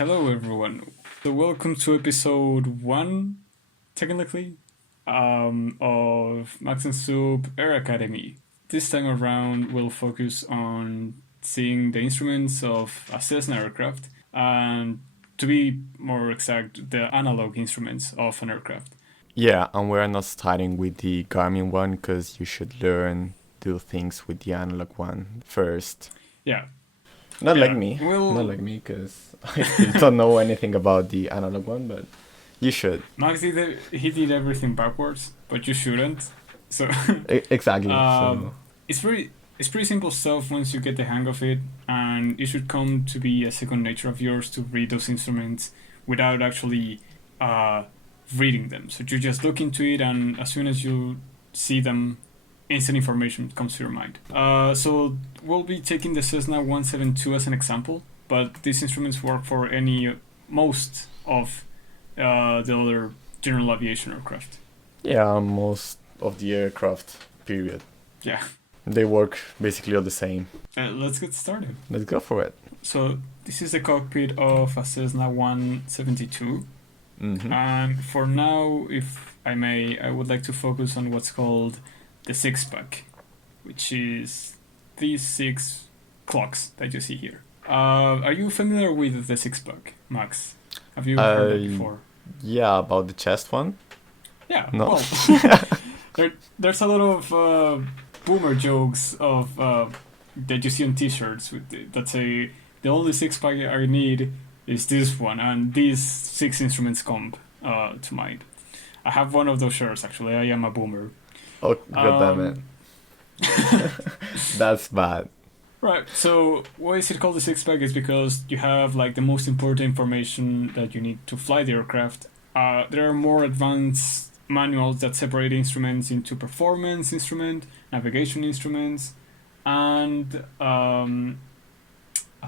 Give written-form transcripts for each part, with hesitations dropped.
Hello, everyone. So, welcome to Ep.1, technically, of Max and Soup Air Academy. This time around, we'll focus on seeing the instruments of a Cessna aircraft, and to be more exact, the analog instruments of an aircraft. Yeah, and we're not starting with the Garmin one because you should learn do things with the analog one first. Yeah. Not Yeah, like me. we'll- Not like me because I still don't know anything about the analog one, but you should. Max he did everything backwards, but you shouldn't. So Exactly. Um, it's pretty simple stuff once you get the hang of it, and it should come to be a second nature of yours to read those instruments without actually reading them. So you just look into it, and as soon as you see them, instant information comes to your mind. So we'll be taking the Cessna 172 as an example, but these instruments work for most of the other general aviation aircraft. Yeah, most of the aircraft, period. Yeah. They work basically all the same. Let's get started. Let's go for it. So this is the cockpit of a Cessna 172. Mm-hmm. And for now, if I may, I would like to focus on what's called the six-pack, which is these 6 clocks that you see here. Are you familiar with the six-pack, Max? Have you heard it before? Yeah, about the chest one. Yeah, No. well, there's a lot of boomer jokes of that you see on T-shirts that say the only six-pack I need is this one, and these 6 instruments come to mind. I have one of those shirts, actually. I am a boomer. Oh, goddammit. That's bad. Right, so why is it called the six-pack? Is because you have like the most important information that you need to fly the aircraft. There are more advanced manuals that separate instruments into performance instrument, navigation instruments, and a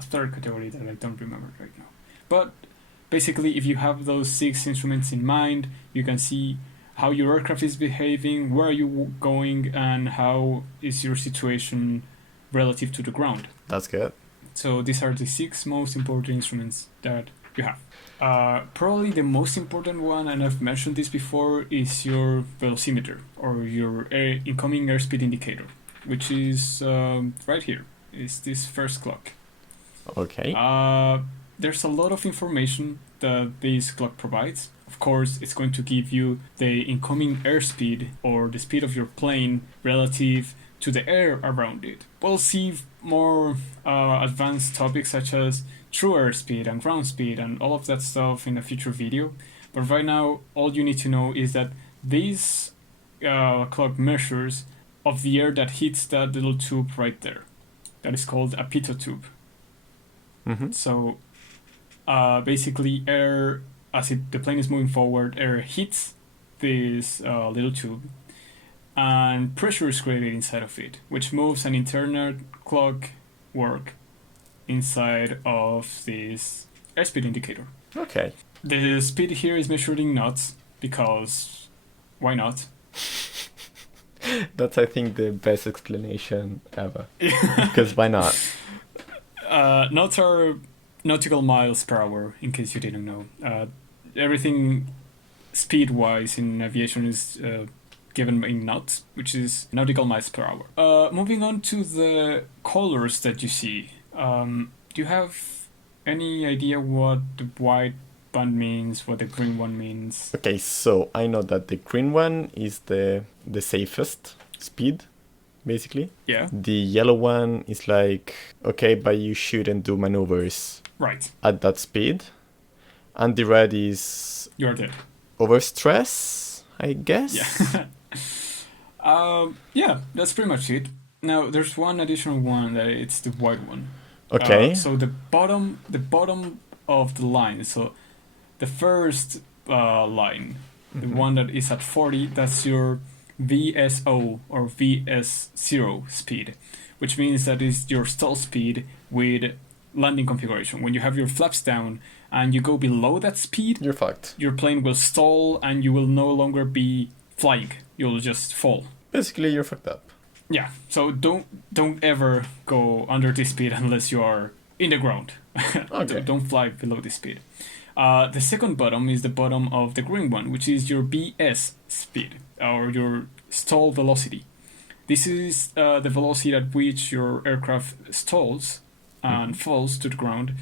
third category that I don't remember right now. But basically, if you have those 6 instruments in mind, you can see how your aircraft is behaving, where are you going, and how is your situation relative to the ground. That's good. So these are the 6 most important instruments that you have. Probably the most important one, and I've mentioned this before, is your velocimeter, or your incoming airspeed indicator, which is right here. It's this first clock. Okay. There's a lot of information that this clock provides. Of course, it's going to give you the incoming airspeed, or the speed of your plane relative to the air around it. We'll see more advanced topics such as true airspeed and ground speed and all of that stuff in a future video. But right now, all you need to know is that this clock measures of the air that hits that little tube right there. That is called a pitot tube. Mm-hmm. So basically, air, as the plane is moving forward, air hits this little tube, and pressure is created inside of it, which moves an internal clock work inside of this airspeed indicator. Okay. The speed here is measured in knots, because why not? That's, I think, the best explanation ever. Because why not? Knots are nautical miles per hour, in case you didn't know. Everything speed-wise in aviation is given in knots, which is nautical miles per hour. Moving on to the colors that you see. Do you have any idea what the white band means, what the green one means? Okay, so I know that the green one is the safest speed, basically. Yeah. The yellow one is like, okay, but you shouldn't do maneuvers Right. at that speed. And the red is You're dead. overstress, I guess. Yeah. Yeah, that's pretty much it. Now, there's one additional one that it's the white one. Okay. So the bottom of the line, so the first line, the one that is at 40, that's your VSO or VS0 speed, which means that is your stall speed with landing configuration. When you have your flaps down and you go below that speed, You're fucked. your plane will stall and you will no longer be flying. You'll just fall. Basically, you're fucked up. Yeah, so don't ever go under this speed unless you are in the ground. Okay. Don't fly below this speed. The second bottom is the bottom of the green one, which is your BS speed, or your stall velocity. This is the velocity at which your aircraft stalls and falls to the ground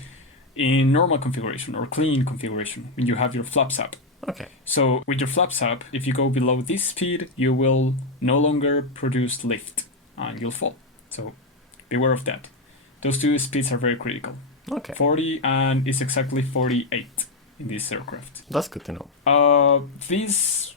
in normal configuration or clean configuration when you have your flaps up. Okay. So with your flaps up, if you go below this speed, you will no longer produce lift and you'll fall. So beware of that. Those two speeds are very critical. Okay. 40 and it's exactly 48 in this aircraft. That's good to know. This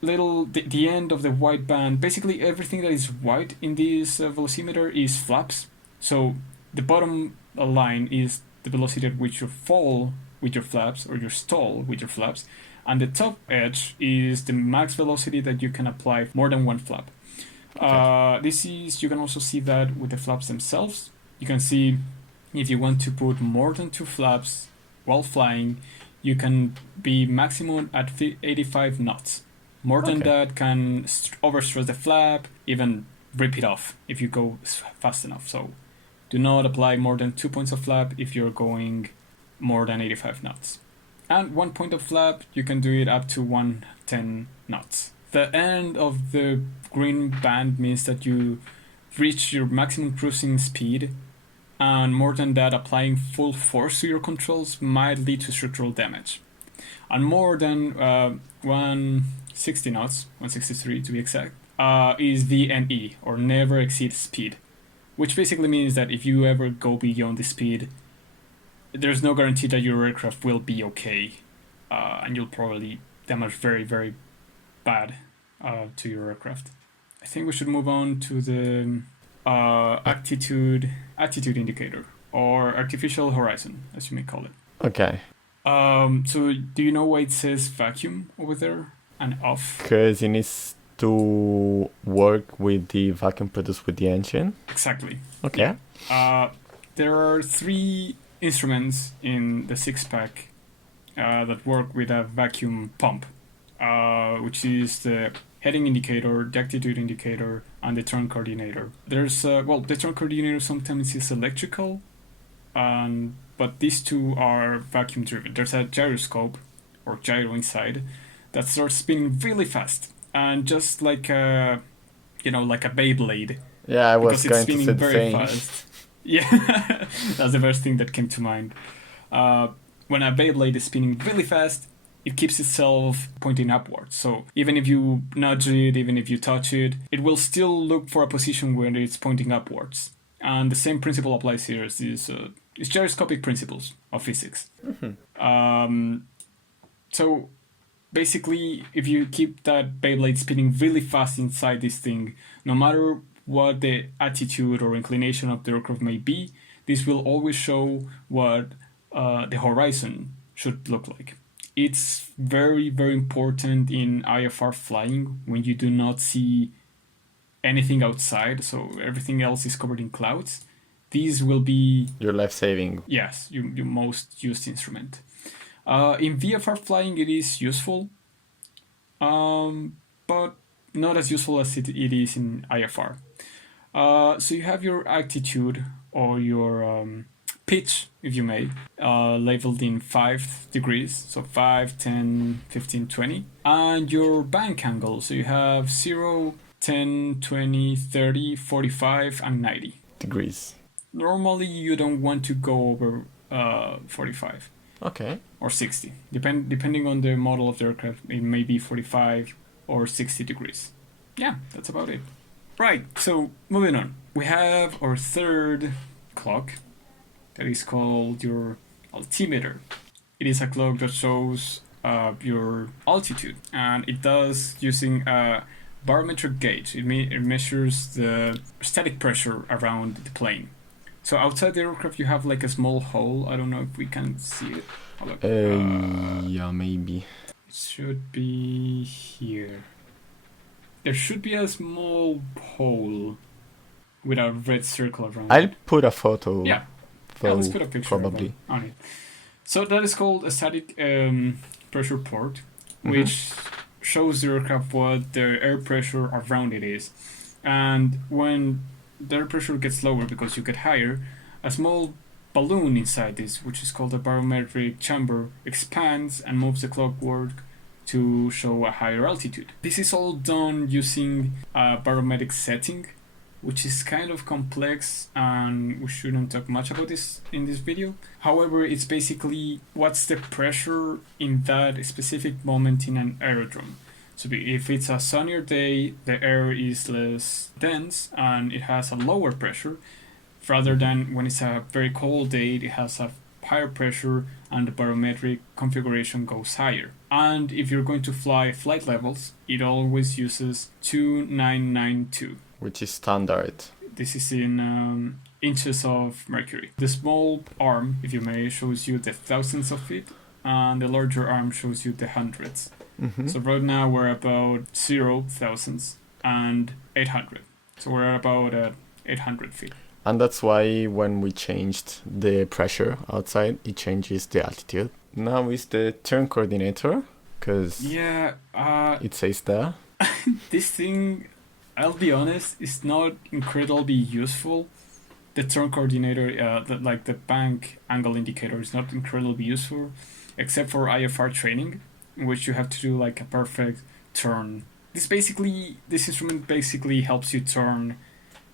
little the end of the white band, basically everything that is white in this velocimeter is flaps. So the bottom line is the velocity at which you fall with your flaps or your stall with your flaps, and the top edge is the max velocity that you can apply more than one flap. Okay. This is, you can also see that with the flaps themselves. You can see if you want to put more than 2 flaps while flying, you can be maximum at 85 knots. More than that can overstress the flap, even rip it off if you go fast enough. So do not apply more than 2 points of flap if you're going more than 85 knots. And 1 point of flap, you can do it up to 110 knots. The end of the green band means that you reach your maximum cruising speed, and more than that, applying full force to your controls might lead to structural damage. And more than 160 knots, 163 to be exact, is the NE, or never exceed speed, which basically means that if you ever go beyond the speed, there's no guarantee that your aircraft will be okay, and you'll probably damage very, very bad to your aircraft. I think we should move on to the attitude indicator, or artificial horizon, as you may call it. Okay. So do you know why it says vacuum over there and off? Because it needs to work with the vacuum produced with the engine. Exactly. Okay. Yeah. There are 3 instruments in the 6-pack that work with a vacuum pump, which is the heading indicator, the attitude indicator, and the turn coordinator. There's the turn coordinator sometimes is electrical, but these 2 are vacuum driven. There's a gyroscope or gyro inside that starts spinning really fast, and just like a Beyblade. Yeah, I was because it's going to say spinning the very same. fast. Yeah, that's the first thing that came to mind. When a Beyblade is spinning really fast, it keeps itself pointing upwards. So even if you nudge it, even if you touch it, it will still look for a position where it's pointing upwards. And the same principle applies here. It's gyroscopic principles of physics. So basically, if you keep that Beyblade spinning really fast inside this thing, no matter what the attitude or inclination of the aircraft may be, this will always show what the horizon should look like. It's very, very important in IFR flying when you do not see anything outside, so everything else is covered in clouds. These will be your life saving. Yes, your most used instrument. In VFR flying, it is useful, but not as useful as it is in IFR. So you have your altitude or your pitch, if you may, labeled in 5 degrees, so 5, 10, 15, 20, and your bank angle, so you have 0, 10, 20, 30, 45, and 90 degrees. Normally, you don't want to go over 45. Okay. Or 60. Depending on the model of the aircraft, it may be 45 or 60 degrees. Yeah, that's about it. Right, so moving on. We have our third clock that is called your altimeter. It is a clock that shows your altitude, and it does using a barometric gauge. It measures the static pressure around the plane. So outside the aircraft, you have like a small hole. I don't know if we can see it. Yeah, maybe. It should be here. There should be a small hole with a red circle around I'll it. put a photo. Yeah, let's put a picture probably on it. So that is called a static pressure port, which shows the aircraft what the air pressure around it is. And when the air pressure gets lower because you get higher, a small balloon inside this, which is called a barometric chamber, expands and moves the clockwork to show a higher altitude. This is all done using a barometric setting, which is kind of complex, and we shouldn't talk much about this in this video. However, it's basically what's the pressure in that specific moment in an aerodrome. So if it's a sunnier day, the air is less dense and it has a lower pressure, rather than when it's a very cold day, it has a higher pressure and the barometric configuration goes higher. And if you're going to fly flight levels, it always uses 2992. Which is standard. This is in inches of mercury. The small arm, if you may, shows you the thousands of feet, and the larger arm shows you the hundreds. Mm-hmm. So right now we're about 0 thousands and 800. So we're about at 800 feet. And that's why when we changed the pressure outside, it changes the altitude. Now is the turn coordinator, because it says there. This thing, I'll be honest, is not incredibly useful. The turn coordinator, like the bank angle indicator, is not incredibly useful, except for IFR training, in which you have to do like a perfect turn. This instrument basically helps you turn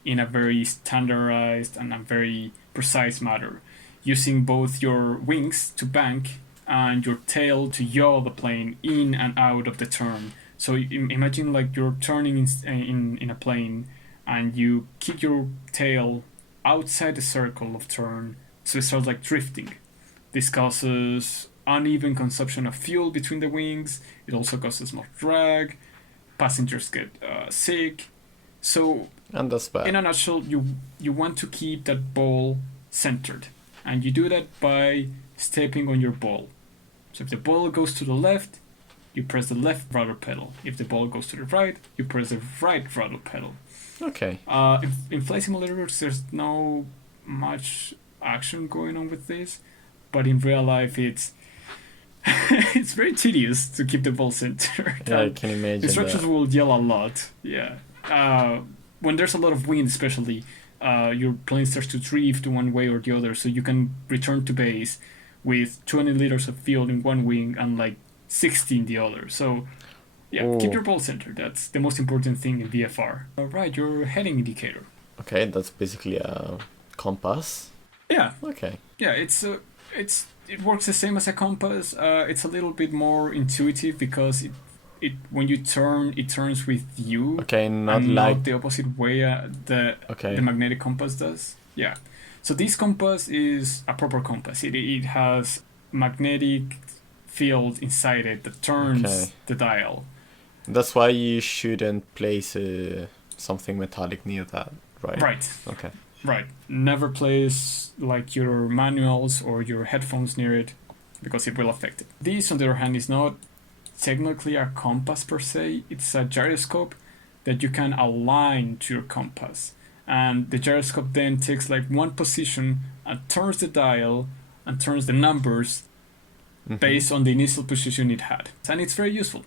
in a very standardized and a very precise manner, using both your wings to bank and your tail to yaw the plane in and out of the turn. So imagine like you're turning in a plane and you kick your tail outside the circle of turn, so it starts like drifting. This causes uneven consumption of fuel between the wings. It also causes more drag. Passengers get sick. So, and that's bad. In a nutshell, you want to keep that ball centered, and you do that by stepping on your ball. So if the ball goes to the left, you press the left throttle pedal. If the ball goes to the right, you press the right throttle pedal. Okay. In flight simulators, there's no much action going on with this, but in real life, it's it's very tedious to keep the ball centered. Yeah, I can imagine. Instructors that. will yell a lot. Yeah. When there's a lot of wind, especially, your plane starts to drift one way or the other, so you can return to base with 20 liters of fuel in one wing and like 60 in the other. So, yeah, keep your ball centered. That's the most important thing in VFR. All right, your heading indicator. Okay, that's basically a compass. Yeah. Okay. Yeah, it works the same as a compass. It's a little bit more intuitive because it when you turn, it turns with you. Okay, not the opposite way the magnetic compass does. Yeah. So this compass is a proper compass. It has magnetic field inside it that turns the dial. That's why you shouldn't place something metallic near that, right? Right. Okay. Right. Never place like your manuals or your headphones near it because it will affect it. This, on the other hand, is not technically a compass per se. It's a gyroscope that you can align to your compass. And the gyroscope then takes like one position and turns the dial and turns the numbers based on the initial position it had. And it's very useful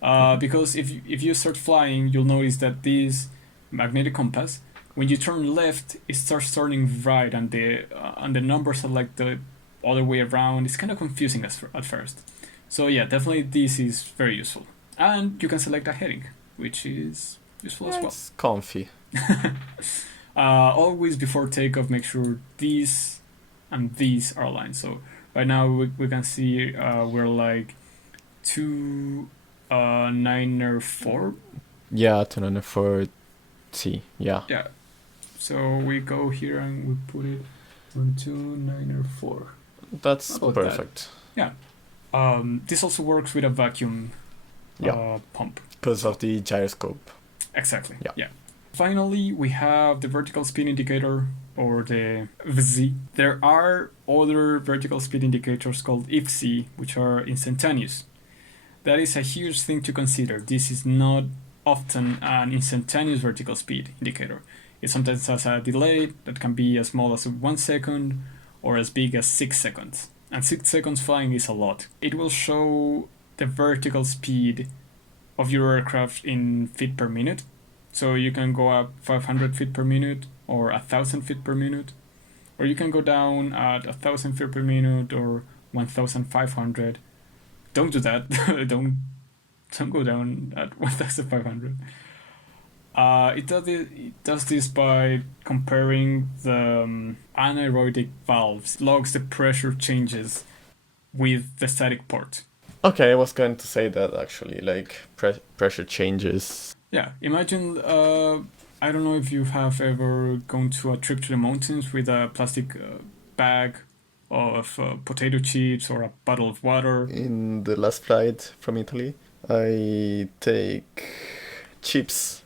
because if you start flying, you'll notice that this magnetic compass, when you turn left, it starts turning right, and the numbers are like the other way around. It's kind of confusing at first. So yeah, definitely this is very useful. And you can select a heading, which is useful as well. It's comfy. Always before takeoff, make sure these and these are aligned. So right now we can see we're like 294. Yeah, 294T. Yeah. Yeah. So we go here and we put it on 294. That's perfect. That? Yeah. This also works with a vacuum pump. Because of the gyroscope. Exactly. Yeah. Finally, we have the vertical speed indicator, or the VZ. There are other vertical speed indicators called IFC, which are instantaneous. That is a huge thing to consider. This is not often an instantaneous vertical speed indicator. It sometimes has a delay that can be as small as 1 second or as big as 6 seconds. And 6 seconds flying is a lot. It will show the vertical speed of your aircraft in feet per minute. So you can go up 500 feet per minute or 1,000 feet per minute, or or you can go down at 1,000 feet per minute or 1,500. Don't do that. don't go down at 1,500. It does this by comparing the anaerobic valves. It logs the pressure changes with the static port. Okay, I was going to say that actually, like pressure changes. Yeah, imagine. I don't know if you have ever gone to a trip to the mountains with a plastic bag of potato chips or a bottle of water. In the last flight from Italy, I take chips.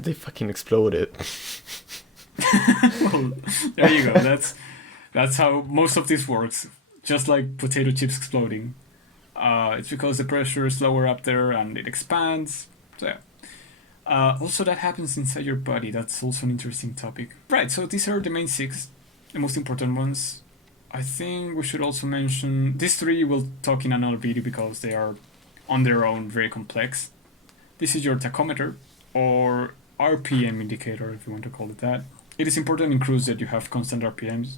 They fucking exploded. Well, there you go. That's how most of this works. Just like potato chips exploding. It's because the pressure is lower up there and it expands. So yeah. Also, that happens inside your body. That's also an interesting topic. Right, so these are the main 6, the most important ones. I think we should also mention... These 3 we'll talk in another video because they are on their own very complex. This is your tachometer, or RPM indicator, if you want to call it that. It is important in cruise that you have constant RPMs.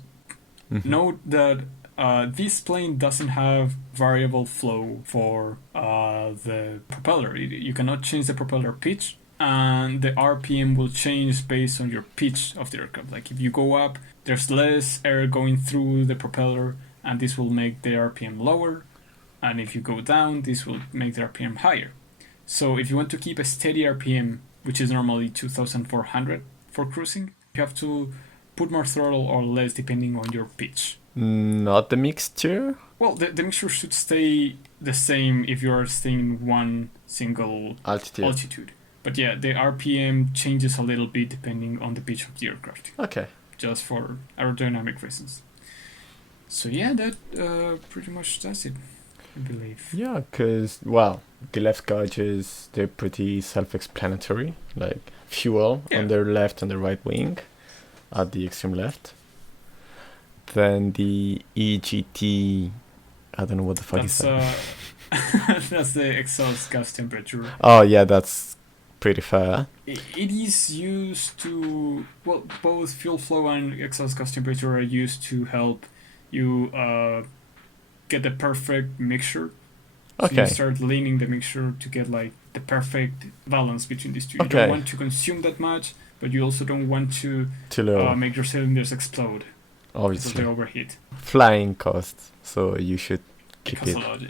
Mm-hmm. Note that this plane doesn't have variable flow for the propeller. You cannot change the propeller pitch, and the RPM will change based on your pitch of the aircraft. Like if you go up, there's less air going through the propeller, and this will make the RPM lower. And if you go down, this will make the RPM higher. So if you want to keep a steady RPM, which is normally 2,400 for cruising, you have to put more throttle or less depending on your pitch. Not the mixture? Well, the mixture should stay the same if you are staying in one single altitude. But yeah, the RPM changes a little bit depending on the pitch of the aircraft. Okay. Just for aerodynamic reasons. So yeah, that pretty much does it, I believe. Yeah, because, well, the left gauges, they're pretty self-explanatory. Like fuel on the left and the right wing at the extreme left. Then the EGT, I don't know what the fuck is that. That's the exhaust gas temperature. Oh yeah, that's pretty fair. It is used to, well, both fuel flow and exhaust gas temperature are used to help you get the perfect mixture. So you start leaning the mixture to get like the perfect balance between these two. You don't want to consume that much, but you also don't want to make your cylinders explode. Obviously. Because they overheat. Flying costs, so you should keep it. A lot, yeah.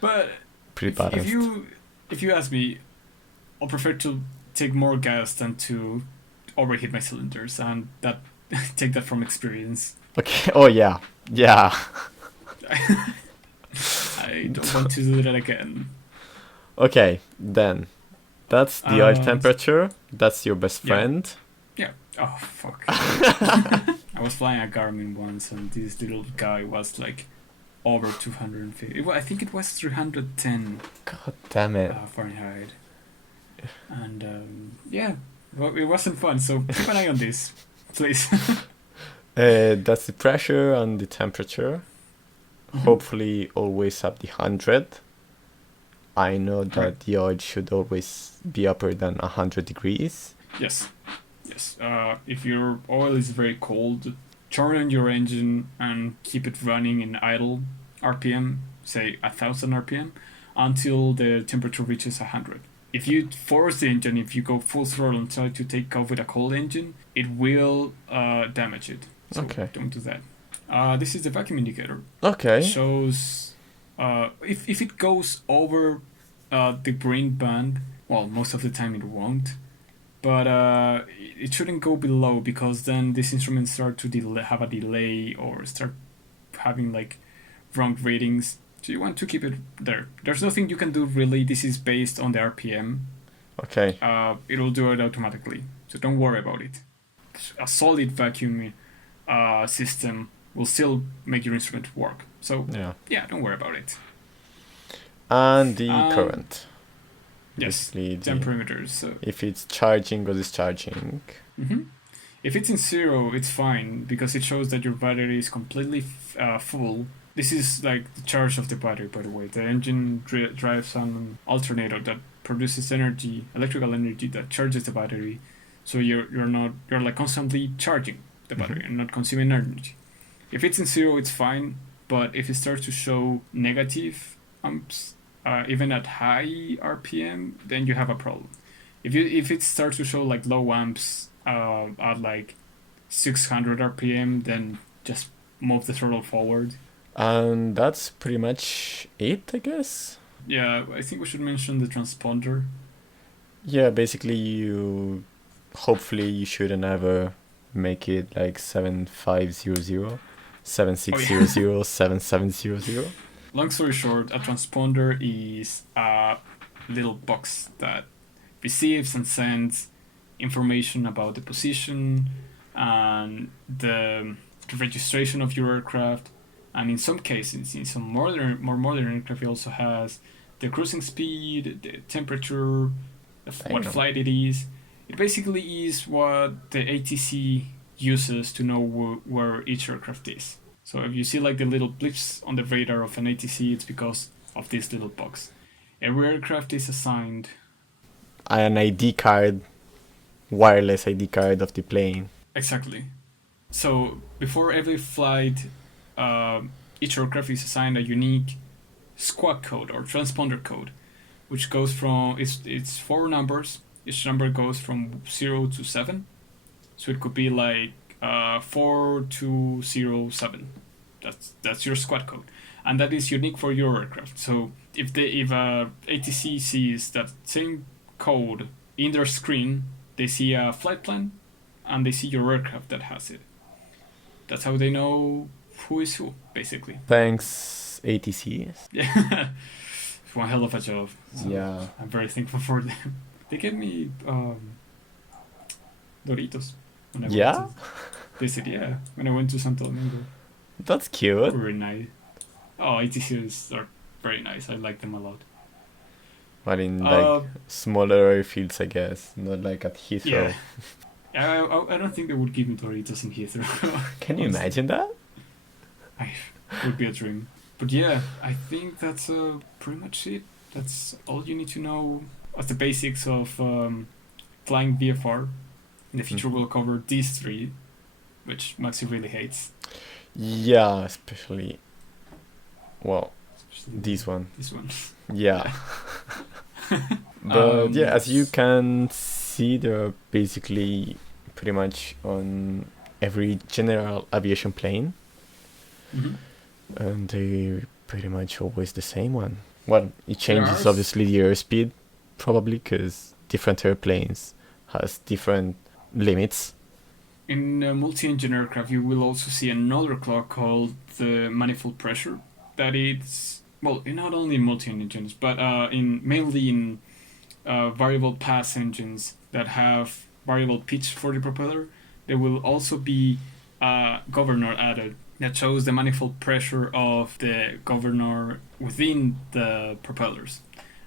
But pretty balanced. If you ask me, I'll prefer to take more gas than to overheat my cylinders, and that take that from experience. Okay. Oh yeah. Yeah. I don't want to do that again. Okay, then. That's the oil temperature. That's your best friend. Yeah. Oh, fuck. I was flying a Garmin once, and this little guy was like over 250. I think it was 310. God damn it. Fahrenheit. And well, it wasn't fun, so keep an eye on this, please. That's the pressure and the temperature. Mm-hmm. Hopefully always up the 100. I know that the oil should always be upper than 100 degrees. Yes. If your oil is very cold, turn on your engine and keep it running in idle RPM, say 1,000 RPM, until the temperature reaches 100. If you force the engine, if you go full throttle and try to take off with a cold engine, it will damage it. So don't do that. This is the vacuum indicator. Okay. It shows if it goes over the green band, well, most of the time it won't. But it shouldn't go below, because then these instruments start to have a delay or start having like wrong readings. So you want to keep it there. There's nothing you can do really. This is based on the RPM. Okay. It will do it automatically. So don't worry about it. A solid vacuum system will still make your instrument work. So yeah, don't worry about it. And the current. Yes, parameters. So if it's charging or discharging. Mm-hmm. If it's in zero, it's fine, because it shows that your battery is completely full. This is like the charge of the battery, by the way. The engine drives on an alternator that produces energy, electrical energy, that charges the battery. So you're like constantly charging. the battery and not consuming energy. If it's in 0, it's fine, but if it starts to show negative amps, even at high RPM, then you have a problem. If it starts to show like low amps at like 600 RPM, then just move the throttle forward. And that's pretty much it, I guess. Yeah, I think we should mention the transponder. Yeah, basically hopefully you shouldn't ever make it like 7500, 7600, 7700. Long story short, a transponder is a little box that receives and sends information about the position and the registration of your aircraft. And in some cases, in some more modern aircraft, it also has the cruising speed, the temperature, what flight it is. It basically is what the ATC uses to know where each aircraft is. So if you see like the little blips on the radar of an ATC, it's because of this little box. Every aircraft is assigned an ID card, wireless ID card of the plane. Exactly. So before every flight, each aircraft is assigned a unique squad code or transponder code, which goes from it's 4 numbers. Each number goes from 0 to 7. So it could be like 4207. That's your squad code, and that is unique for your aircraft. So if ATC sees that same code in their screen, they see a flight plan, and they see your aircraft that has it. That's how they know who is who, basically. Thanks, ATC. Yeah, it's one hell of a job. So yeah, I'm very thankful for them. They gave me Doritos. When I yeah? went to visit, yeah. When I went to Santo Domingo. That's cute. Very nice. Oh, ATCs are very nice. I like them a lot. But in like smaller airfields, I guess, not like at Heathrow. Yeah. I don't think they would give me Doritos in Heathrow. Can you imagine that? It would be a dream. But yeah, I think that's pretty much it. That's all you need to know as the basics of flying VFR. In the future, we'll cover these 3, which Maxi really hates. Yeah, especially this one. This one. Yeah. But yeah, as you can see, they're basically pretty much on every General Aviation plane. Mm-hmm. And they're pretty much always the same one. Well, it changes obviously the airspeed, probably because different airplanes has different limits. In multi-engine aircraft, you will also see another clock called the manifold pressure. That it's not only in multi-engines, but mainly in variable pass engines that have variable pitch for the propeller. There will also be a governor added that shows the manifold pressure of the governor within the propellers.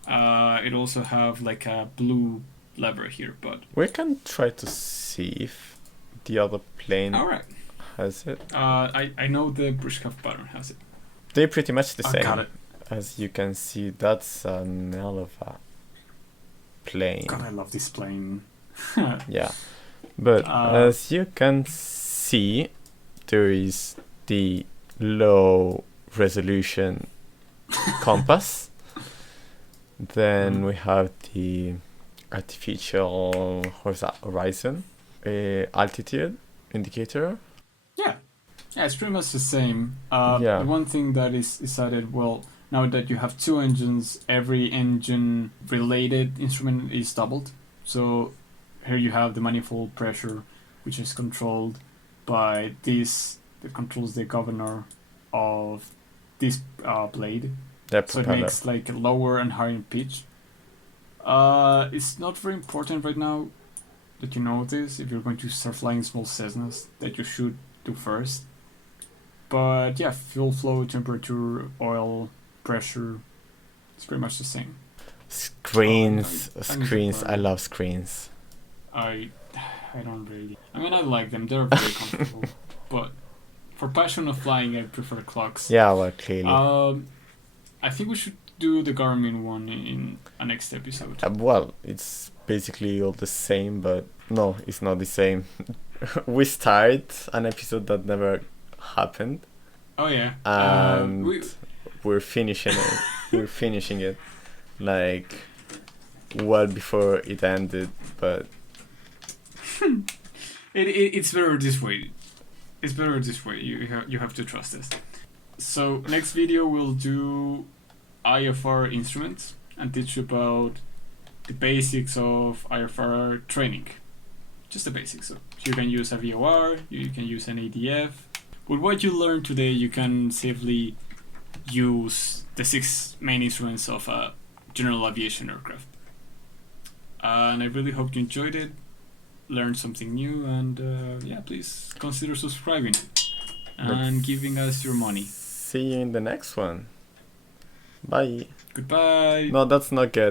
It also have like a blue lever here, but we can try to see if the other plane has it. I know the Brishkov pattern has it. They're pretty much the same. Got it. As you can see, that's an Elva plane. God, I love this plane. Yeah, but as you can see, there is the low resolution compass. Then we have the artificial horizon altitude indicator. Yeah, it's pretty much the same. The one thing that is added, now that you have 2 engines, every engine related instrument is doubled. So here you have the manifold pressure, which is controlled by this that controls the governor of this blade. So it makes like lower and higher in pitch. It's not very important right now that you know this. If you're going to start flying small Cessnas, that you should do first. But yeah, fuel flow, temperature, oil, pressure, it's pretty much the same. Screens. I love screens. I don't really. I mean, I like them. They're very comfortable. But for passion of flying, I prefer clocks. Yeah, well, clearly. I think we should do the Garmin one in a next episode. Well, it's basically all the same, but no, it's not the same. we started an episode that never happened. Oh yeah. And we're finishing it. We're finishing it like well before it ended, but it's better this way. It's better this way. You have to trust us. So next video we'll do IFR instruments and teach you about the basics of IFR training. Just the basics. So you can use a VOR, you can use an ADF. With what you learned today, you can safely use the 6 main instruments of a general aviation aircraft. And I really hope you enjoyed it, learned something new, and please consider subscribing and giving us your money. See you in the next one. Bye. Goodbye. No, that's not good.